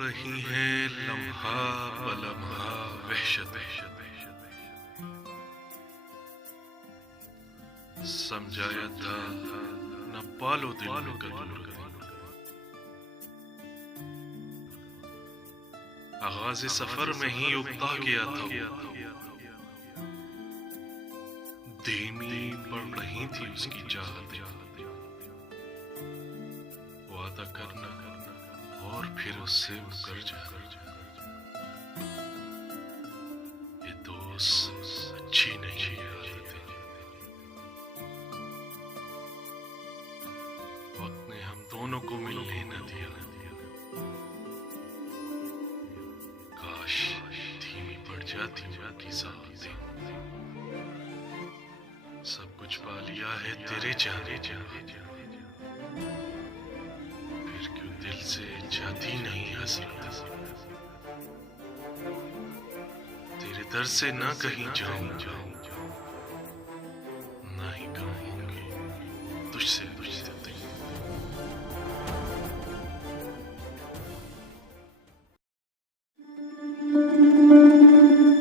रही है लम्हा बलम्हा वहशत समझाया था न पालो दिल में कदूर आगाज़ सफर में ही उगता गया था धीमी बढ़ रही थी उसकी चाहत वादा करना और फिर उससे मुकर जाना ये दोस्त अच्छी नहीं आदतें वक्त ने हम दोनों को मिलने न दिया काश धीमी पड़ जाती की साथें सब कुछ पा लिया है तेरे जाने फिर क्यों दिल से जाती नहीं हसरत तेरे दर से ना कहीं जाऊं ना ही कहूंगी तुझसे तुझसे Thank you.